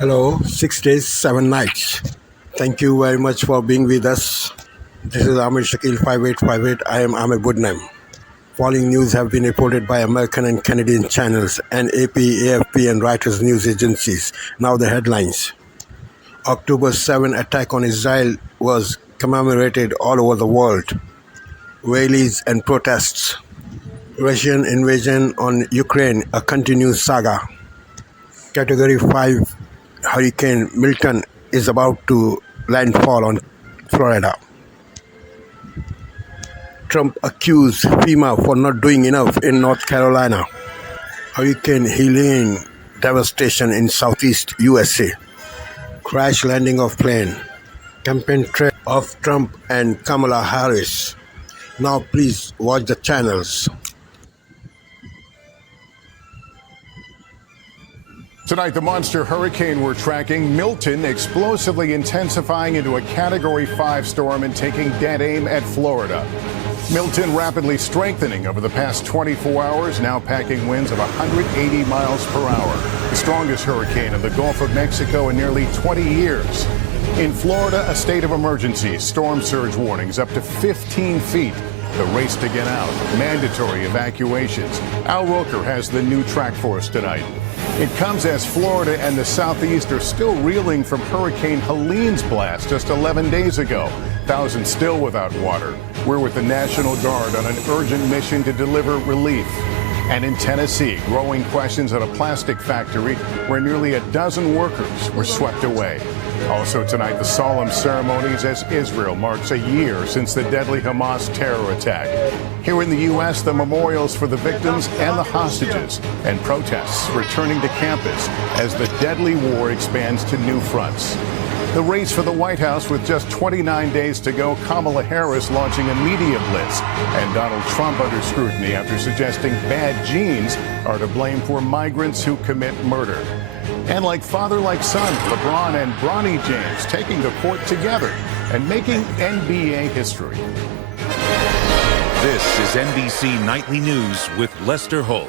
Hello, 6 days, 7 nights. Thank you very much for being with us. This is Amir Shakil 5858. I am Amir Budnam. Following news have been reported by American and Canadian channels and AP, AFP and Reuters news agencies. Now the headlines. October 7 attack on Israel was commemorated all over the world. Rallies and protests. Russian invasion on Ukraine, a continuous saga. Category 5 Hurricane Milton is about to landfall on Florida. Trump accused FEMA for not doing enough in North Carolina. Hurricane Helene devastation in southeast USA. Crash landing of plane. Campaign trail of Trump and Kamala Harris. Now please watch the channels. Tonight, the monster hurricane we're tracking, Milton, explosively intensifying into a Category 5 storm and taking dead aim at Florida. Milton rapidly strengthening over the past 24 hours, now packing winds of 180 miles per hour. The strongest hurricane in the Gulf of Mexico in nearly 20 years. In Florida, a state of emergency, storm surge warnings up to 15 feet. The race to get out, mandatory evacuations. Al Roker has the new track for us tonight. It comes as Florida and the Southeast are still reeling from Hurricane Helene's blast just 11 days ago. Thousands still without water. We're with the National Guard on an urgent mission to deliver relief. And in Tennessee, growing questions at a plastic factory where nearly a dozen workers were swept away. Also tonight, the solemn ceremonies as Israel marks a year since the deadly Hamas terror attack. Here in the U.S., the memorials for the victims and the hostages, and protests returning to campus as the deadly war expands to new fronts. The race for the White House with just 29 days to go, Kamala Harris launching a media blitz, and Donald Trump under scrutiny after suggesting bad genes are to blame for migrants who commit murder. And like father, like son, LeBron and Bronny James taking the court together and making NBA history. This is NBC Nightly News with Lester Holt.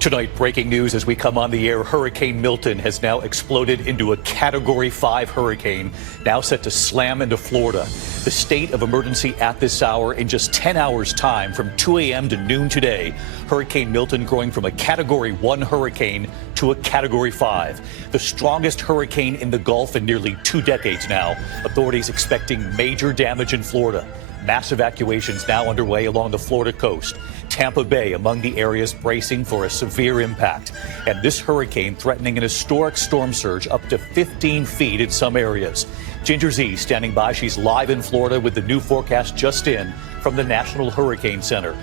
Tonight, breaking news as we come on the air. Hurricane Milton has now exploded into a Category 5 hurricane, now set to slam into Florida. The state of emergency at this hour in just 10 hours' time from 2 a.m. to noon today. Hurricane Milton growing from a Category 1 hurricane to a Category 5. The strongest hurricane in the Gulf in nearly 2 decades now. Authorities expecting major damage in Florida. Mass evacuations now underway along the Florida coast. Tampa Bay among the areas bracing for a severe impact. And this hurricane threatening an historic storm surge up to 15 feet in some areas. Ginger Z standing by. She's live in Florida with the new forecast just in from the National Hurricane Center.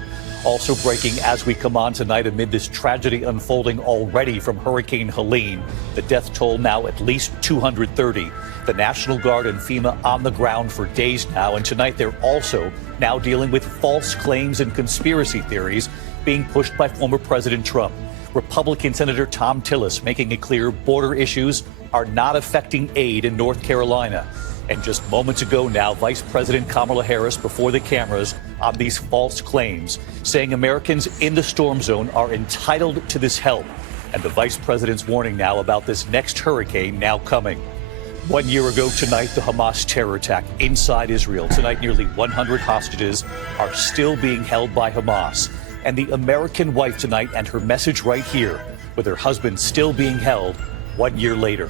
Also breaking as we come on tonight amid this tragedy unfolding already from Hurricane Helene. The death toll now at least 230. The National Guard and FEMA on the ground for days now. And tonight they're also now dealing with false claims and conspiracy theories being pushed by former President Trump. Republican Senator Tom Tillis making it clear border issues are not affecting aid in North Carolina. And just moments ago now, Vice President Kamala Harris before the cameras on these false claims, saying Americans in the storm zone are entitled to this help. And the vice president's warning now about this next hurricane now coming. 1 year ago tonight, the Hamas terror attack inside Israel. Tonight, nearly 100 hostages are still being held by Hamas. And the American wife tonight and her message right here, with her husband still being held 1 year later.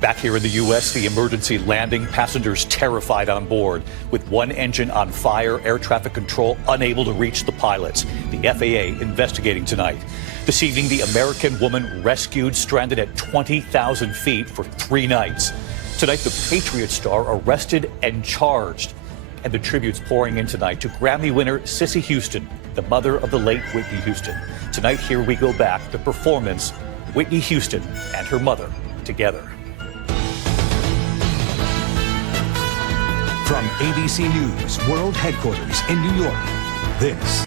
Back here in the U.S., the emergency landing, passengers terrified on board. With one engine on fire, air traffic control unable to reach the pilots. The FAA investigating tonight. This evening, the American woman rescued, stranded at 20,000 feet for 3 nights. Tonight, the Patriot star arrested and charged. And the tributes pouring in tonight to Grammy winner Cissy Houston, the mother of the late Whitney Houston. Tonight, here we go back, the performance, Whitney Houston and her mother together. From ABC News World Headquarters in New York, this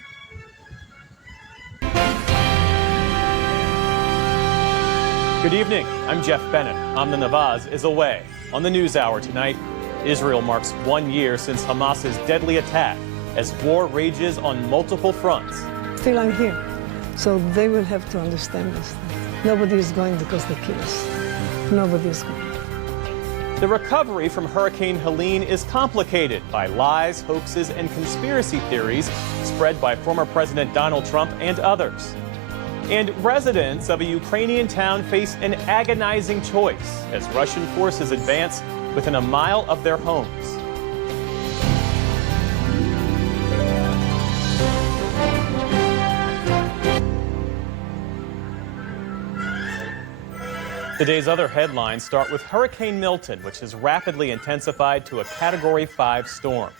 Good evening. I'm Jeff Bennett. Amna Nawaz is away. On the NewsHour tonight, Israel marks 1 year since Hamas's deadly attack as war rages on multiple fronts. Still I'm here, so they will have to understand this. Nobody is going because they kill us. Nobody is going. The recovery from Hurricane Helene is complicated by lies, hoaxes, and conspiracy theories spread by former President Donald Trump and others. And residents of a Ukrainian town face an agonizing choice as Russian forces advance within a mile of their homes. Today's other headlines start with Hurricane Milton, which has rapidly intensified to a Category 5 storm.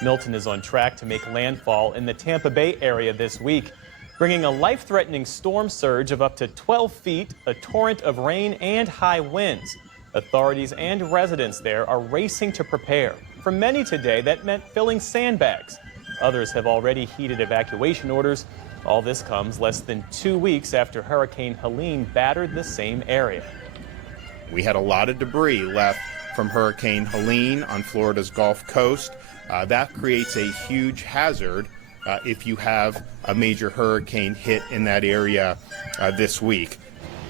Milton is on track to make landfall in the Tampa Bay area this week, bringing a life-threatening storm surge of up to 12 feet, a torrent of rain, and high winds. Authorities and residents there are racing to prepare. For many today, that meant filling sandbags. Others have already heeded evacuation orders. All this comes less than 2 weeks after Hurricane Helene battered the same area. We had a lot of debris left from Hurricane Helene on Florida's Gulf Coast. That creates a huge hazard if you have a major hurricane hit in that area this week.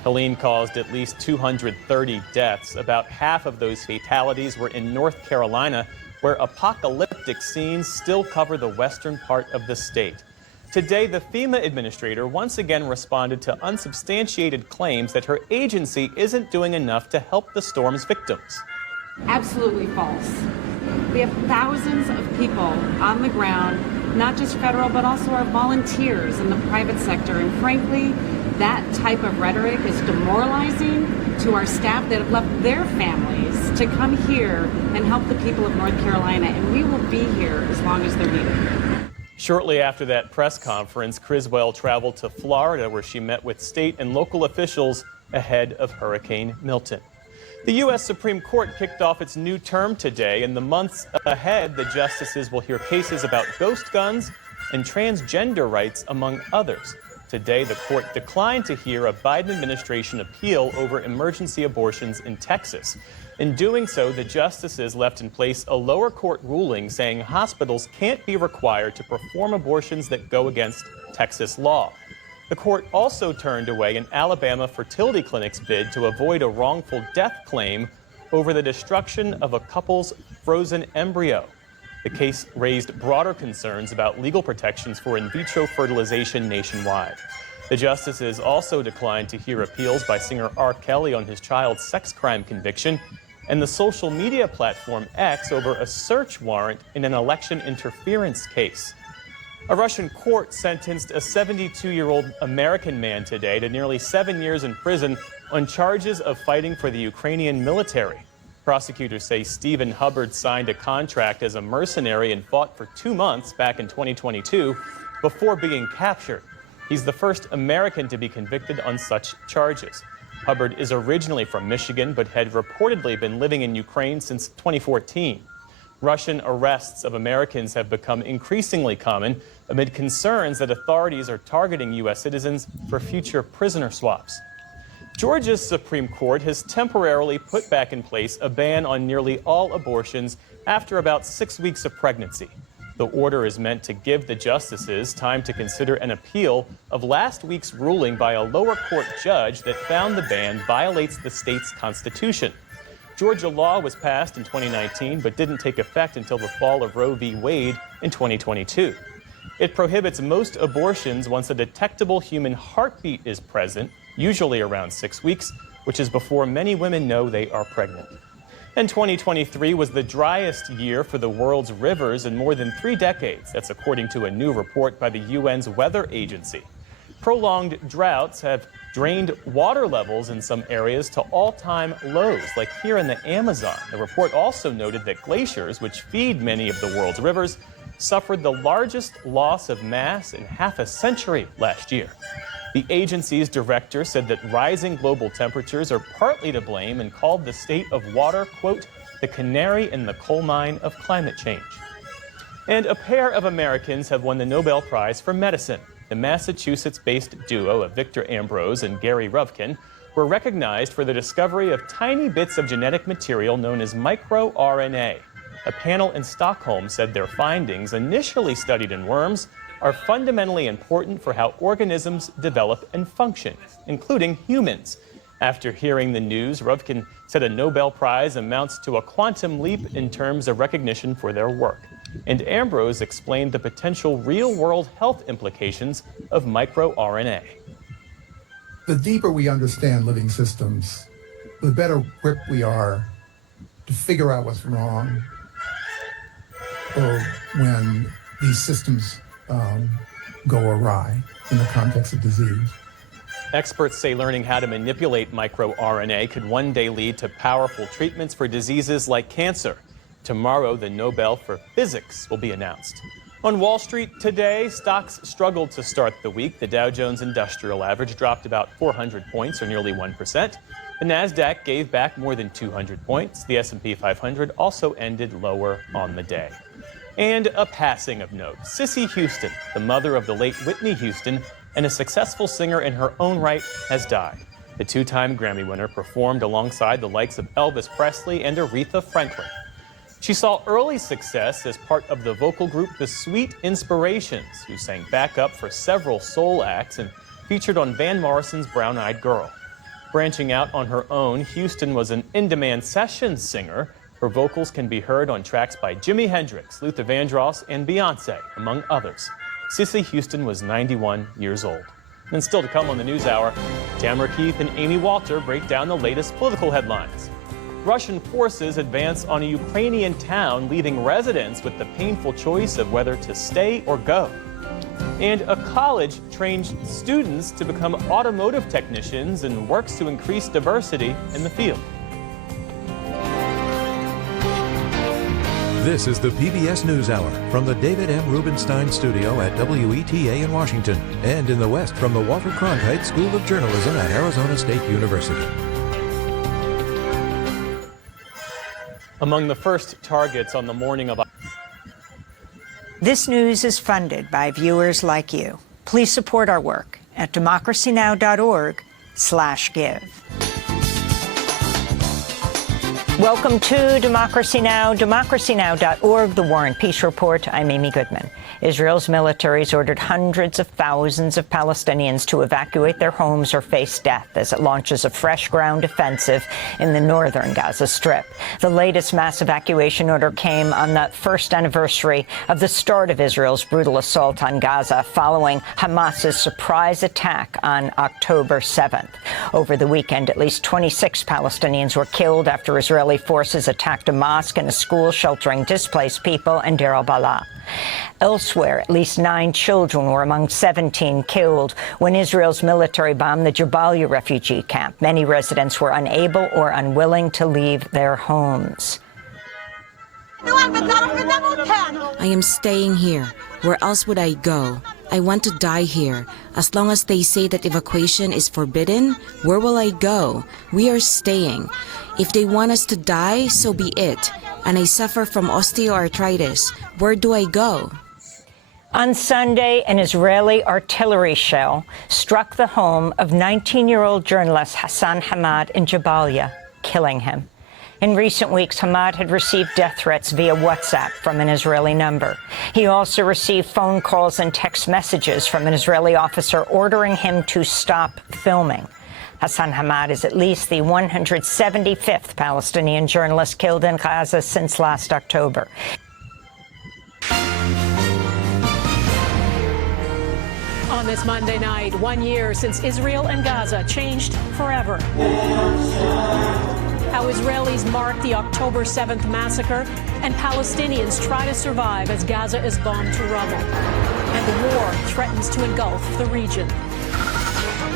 Helene caused at least 230 deaths. About half of those fatalities were in North Carolina, where apocalyptic scenes still cover the western part of the state. Today, the FEMA administrator once again responded to unsubstantiated claims that her agency isn't doing enough to help the storm's victims. Absolutely false. We have thousands of people on the ground, not just federal, but also our volunteers in the private sector. And frankly, that type of rhetoric is demoralizing to our staff that have left their families to come here and help the people of North Carolina. And we will be here as long as they're needed. Shortly after that press conference, Criswell traveled to Florida, where she met with state and local officials ahead of Hurricane Milton. The U.S. Supreme Court kicked off its new term today. In the months ahead, the justices will hear cases about ghost guns and transgender rights, among others. Today, the court declined to hear a Biden administration appeal over emergency abortions in Texas. In doing so, the justices left in place a lower court ruling saying hospitals can't be required to perform abortions that go against Texas law. The court also turned away an Alabama fertility clinic's bid to avoid a wrongful death claim over the destruction of a couple's frozen embryo. The case raised broader concerns about legal protections for in vitro fertilization nationwide. The justices also declined to hear appeals by singer R. Kelly on his child's sex crime conviction and the social media platform X over a search warrant in an election interference case. A Russian court sentenced a 72-year-old American man today to nearly 7 years in prison on charges of fighting for the Ukrainian military. Prosecutors say Stephen Hubbard signed a contract as a mercenary and fought for 2 months back in 2022 before being captured. He's the first American to be convicted on such charges. Hubbard is originally from Michigan, but had reportedly been living in Ukraine since 2014. Russian arrests of Americans have become increasingly common amid concerns that authorities are targeting U.S. citizens for future prisoner swaps. Georgia's Supreme Court has temporarily put back in place a ban on nearly all abortions after about 6 weeks of pregnancy. The order is meant to give the justices time to consider an appeal of last week's ruling by a lower court judge that found the ban violates the state's constitution. Georgia law was passed in 2019 but didn't take effect until the fall of Roe v. Wade in 2022. It prohibits most abortions once a detectable human heartbeat is present, usually around 6 weeks, which is before many women know they are pregnant. And 2023 was the driest year for the world's rivers in more than 3 decades. That's according to a new report by the UN's weather agency. Prolonged droughts have drained water levels in some areas to all-time lows, like here in the Amazon. The report also noted that glaciers, which feed many of the world's rivers, suffered the largest loss of mass in half a century last year. The agency's director said that rising global temperatures are partly to blame and called the state of water, quote, the canary in the coal mine of climate change. And a pair of Americans have won the Nobel Prize for Medicine. The Massachusetts-based duo of Victor Ambrose and Gary Ruvkin were recognized for the discovery of tiny bits of genetic material known as microRNA. A panel in Stockholm said their findings, initially studied in worms, are fundamentally important for how organisms develop and function, including humans. After hearing the news, Ruvkin said a Nobel Prize amounts to a quantum leap in terms of recognition for their work. And Ambrose explained the potential real-world health implications of microRNA. The deeper we understand living systems, the better equipped we are to figure out what's wrong, or when these systems go awry in the context of disease. Experts say learning how to manipulate microRNA could one day lead to powerful treatments for diseases like cancer. Tomorrow, the Nobel for Physics will be announced. On Wall Street today, stocks struggled to start the week. The Dow Jones Industrial Average dropped about 400 points, or nearly 1%. The Nasdaq gave back more than 200 points. The S&P 500 also ended lower on the day. And a passing of note. Cissy Houston, the mother of the late Whitney Houston and a successful singer in her own right, has died. The two-time Grammy winner performed alongside the likes of Elvis Presley and Aretha Franklin. She saw early success as part of the vocal group The Sweet Inspirations, who sang backup for several soul acts and featured on Van Morrison's Brown Eyed Girl. Branching out on her own, Houston was an in-demand session singer. Her vocals can be heard on tracks by Jimi Hendrix, Luther Vandross, and Beyoncé, among others. Cissy Houston was 91 years old. And still to come on the NewsHour, Tamara Keith and Amy Walter break down the latest political headlines. Russian forces advance on a Ukrainian town, leaving residents with the painful choice of whether to stay or go. And a college trains students to become automotive technicians and works to increase diversity in the field. This is the PBS NewsHour from the David M. Rubenstein studio at WETA in Washington, and in the West from the Walter Cronkite School of Journalism at Arizona State University. Among the first targets on the morning of... This news is funded by viewers like you. Please support our work at democracynow.org/give. Welcome to Democracy Now!, democracynow.org, the War and Peace Report. I'm Amy Goodman. Israel's military has ordered hundreds of thousands of Palestinians to evacuate their homes or face death as it launches a fresh ground offensive in the northern Gaza Strip. The latest mass evacuation order came on the first anniversary of the start of Israel's brutal assault on Gaza following Hamas's surprise attack on October 7th. Over the weekend, at least 26 Palestinians were killed after Israeli forces attacked a mosque and a school sheltering displaced people in Deir al-Balah. Elsewhere, at least 9 children were among 17 killed when Israel's military bombed the Jabalia refugee camp. Many residents were unable or unwilling to leave their homes. I am staying here. Where else would I go? I want to die here. As long as they say that evacuation is forbidden, where will I go? We are staying. If they want us to die, so be it. And I suffer from osteoarthritis. Where do I go? On Sunday, an Israeli artillery shell struck the home of 19-year-old journalist Hassan Hamad in Jabalia, killing him. In recent weeks, Hamad had received death threats via WhatsApp from an Israeli number. He also received phone calls and text messages from an Israeli officer ordering him to stop filming. Hassan Hamad is at least the 175th Palestinian journalist killed in Gaza since last October. On this Monday night, 1 year since Israel and Gaza changed forever. How Israelis mark the October 7th massacre and Palestinians try to survive as Gaza is bombed to rubble. And the war threatens to engulf the region.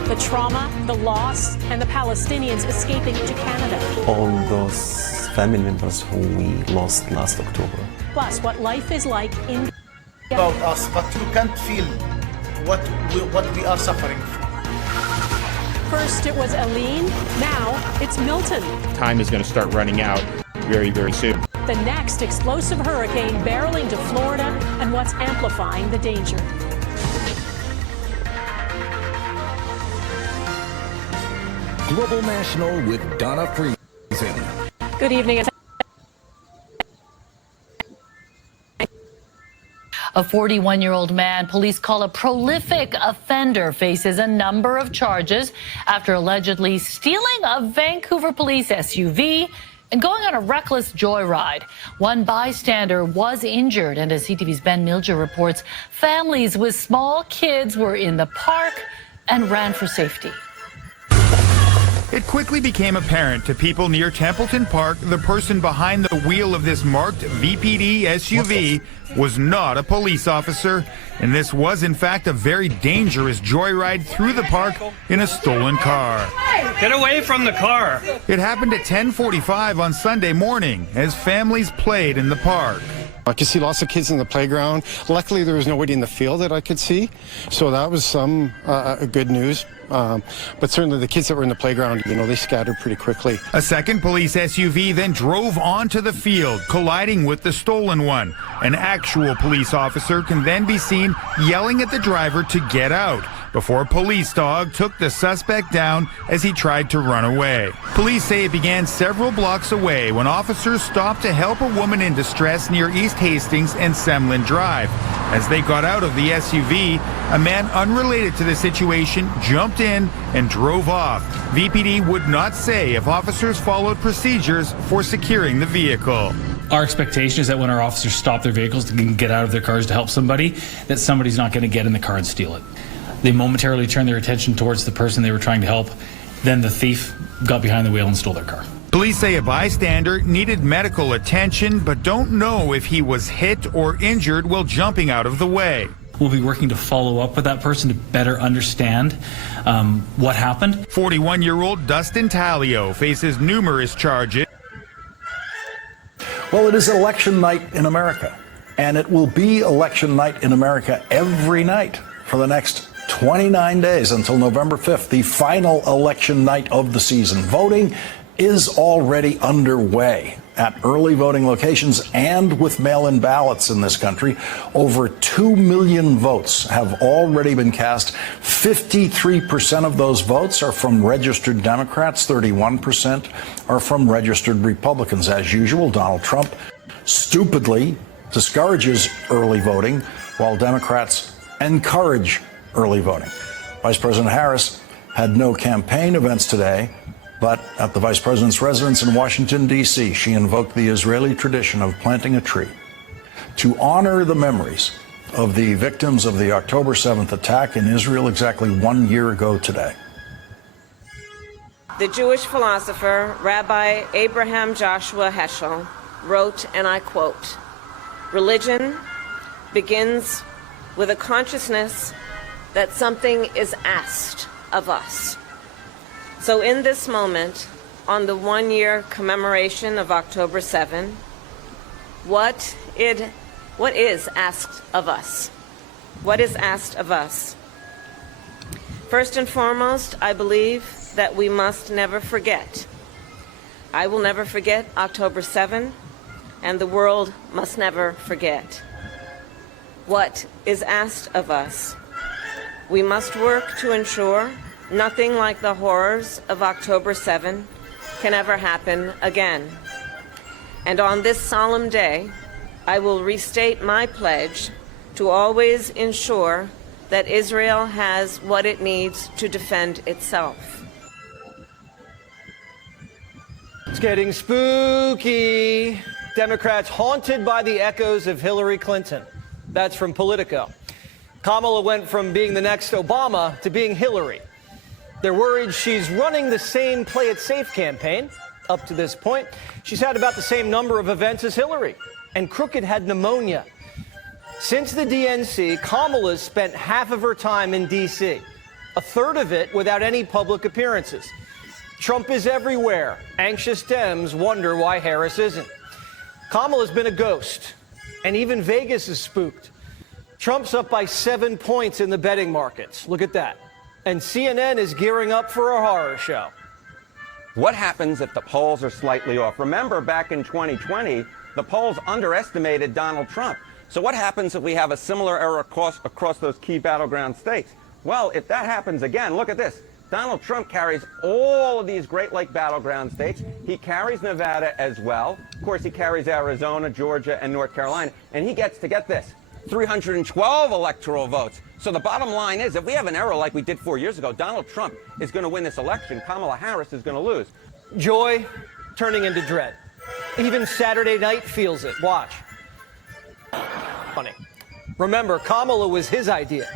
The trauma, the loss, and the Palestinians escaping to Canada. All those family members who we lost last October. Plus, what life is like in about us, but you can't feel what we are suffering from. First it was Eileen, now it's Milton. Time is going to start running out very, very soon. The next explosive hurricane barreling to Florida and what's amplifying the danger. Global National with Donna Friesen. Good evening. A 41-year-old man police call a prolific offender faces a number of charges after allegedly stealing a Vancouver police SUV and going on a reckless joyride. One bystander was injured, and as CTV's Ben Milger reports, families with small kids were in the park and ran for safety. It quickly became apparent to people near Templeton Park the person behind the wheel of this marked VPD SUV was not a police officer, and this was in fact a very dangerous joyride through the park in a stolen car. Get away from the car! It happened at 10:45 on Sunday morning as families played in the park. I could see lots of kids in the playground. Luckily, there was nobody in the field that I could see, so that was some good news. But certainly the kids that were in the playground, they scattered pretty quickly. A second police SUV then drove onto the field, colliding with the stolen one. An actual police officer can then be seen yelling at the driver to get out before a police dog took the suspect down as he tried to run away. Police say it began several blocks away when officers stopped to help a woman in distress near East Hastings and Semlin Drive. As they got out of the SUV, a man unrelated to the situation jumped in and drove off. VPD would not say if officers followed procedures for securing the vehicle. Our expectation is that when our officers stop their vehicles and get out of their cars to help somebody, that somebody's not going to get in the car and steal it. They momentarily turned their attention towards the person they were trying to help. Then the thief got behind the wheel and stole their car. Police say a bystander needed medical attention, but don't know if he was hit or injured while jumping out of the way. We'll be working to follow up with that person to better understand what happened. 41-year-old Dustin Talio faces numerous charges. Well, it is election night in America, and it will be election night in America every night for the next 29 days until November 5th, the final election night of the season. Voting is already underway at early voting locations and with mail-in ballots in this country. Over 2 million votes have already been cast. 53% of those votes are from registered Democrats. 31% are from registered Republicans. As usual, Donald Trump stupidly discourages early voting while Democrats encourage early voting. Vice President Harris had no campaign events today, but at the vice president's residence in Washington, D.C., she invoked the Israeli tradition of planting a tree to honor the memories of the victims of the October 7th attack in Israel exactly 1 year ago today. The Jewish philosopher Rabbi Abraham Joshua Heschel wrote, and I quote, "Religion begins with a consciousness that something is asked of us." So in this moment, on the 1-year commemoration of October 7, what is asked of us? What is asked of us? First and foremost, I believe that we must never forget. I will never forget October 7, and the world must never forget. What is asked of us? We must work to ensure nothing like the horrors of October 7 can ever happen again. And on this solemn day, I will restate my pledge to always ensure that Israel has what it needs to defend itself. It's getting spooky. Democrats haunted by the echoes of Hillary Clinton. That's from Politico. Kamala went from being the next Obama to being Hillary. They're worried she's running the same Play It Safe campaign. Up to this point, she's had about the same number of events as Hillary, and Crooked had pneumonia. Since the DNC, Kamala's spent half of her time in D.C., a third of it without any public appearances. Trump is everywhere. Anxious Dems wonder why Harris isn't. Kamala's been a ghost, and even Vegas is spooked. Trump's up by 7 points in the betting markets. Look at that. And CNN is gearing up for a horror show. What happens if the polls are slightly off? Remember, back in 2020, the polls underestimated Donald Trump. So what happens if we have a similar error across those key battleground states? Well, if that happens again, look at this. Donald Trump carries all of these Great Lake battleground states. He carries Nevada as well. Of course, he carries Arizona, Georgia, and North Carolina. And he gets to, get this, 312 electoral votes. So the bottom line is, if we have an error like we did 4 years ago, Donald Trump is going to win this election. Kamala Harris is going to lose. Joy turning into dread. Even Saturday night feels it. Watch. Funny. Remember, Kamala was his idea.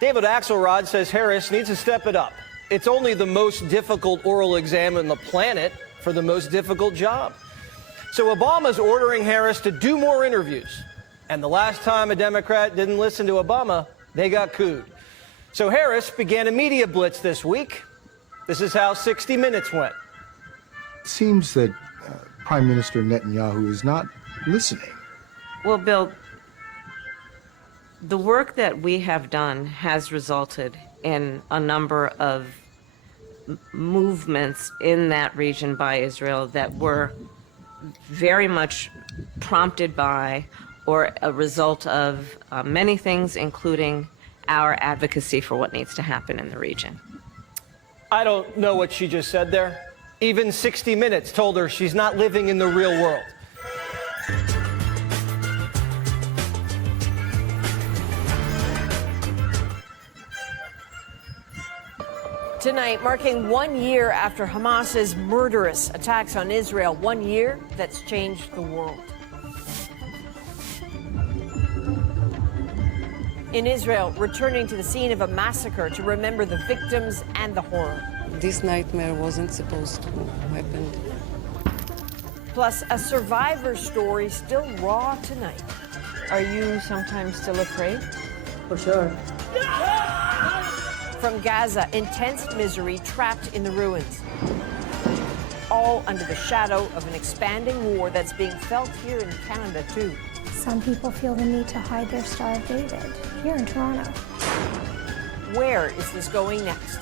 David Axelrod says Harris needs to step it up. It's only the most difficult oral exam on the planet for the most difficult job. So Obama's ordering Harris to do more interviews. And the last time a Democrat didn't listen to Obama, they got cooed. So Harris began a media blitz this week. This is how 60 Minutes went. It seems that Prime Minister Netanyahu is not listening. Well, Bill, the work that we have done has resulted in a number of movements in that region by Israel that were very much prompted by or a result of many things, including our advocacy for what needs to happen in the region. I don't know what she just said there. Even 60 Minutes told her she's not living in the real world. Tonight, marking 1 year after Hamas's murderous attacks on Israel, 1 year that's changed the world. In Israel, returning to the scene of a massacre to remember the victims and the horror. This nightmare wasn't supposed to happen. Plus, a survivor story still raw tonight. Are you sometimes still afraid? For sure. From Gaza, intense misery trapped in the ruins. All under the shadow of an expanding war that's being felt here in Canada, too. Some people feel the need to hide their Star of David here in Toronto. Where is this going next?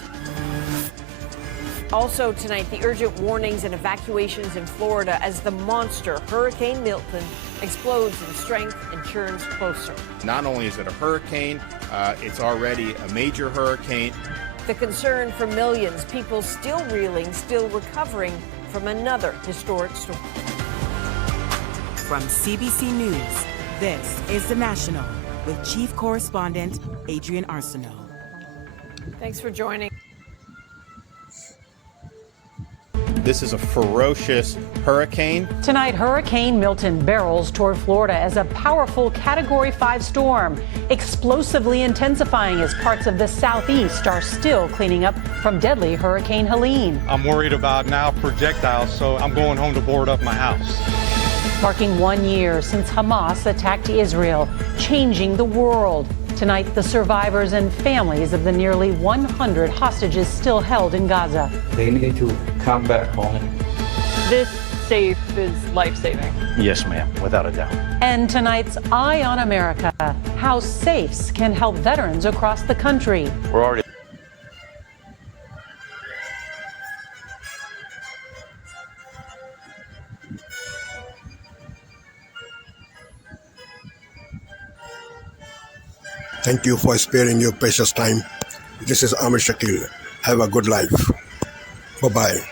Also tonight, the urgent warnings and evacuations in Florida as the monster Hurricane Milton explodes in strength and churns closer. Not only is it a hurricane, it's already a major hurricane. The concern for millions, people still reeling, still recovering from another historic storm. From CBC News, this is The National with Chief Correspondent Adrian Arsenault. Thanks for joining. This is a ferocious hurricane. Tonight, Hurricane Milton barrels toward Florida as a powerful Category 5 storm, explosively intensifying as parts of the southeast are still cleaning up from deadly Hurricane Helene. I'm worried about now projectiles, so I'm going home to board up my house. Marking 1 year since Hamas attacked Israel, changing the world. Tonight, the survivors and families of the nearly 100 hostages still held in Gaza. They need to come back home. This safe is life-saving. Yes, ma'am, without a doubt. And tonight's Eye on America, how safes can help veterans across the country. We're already Thank you for sparing your precious time. This is Amir Shakil. Have a good life. Bye-bye.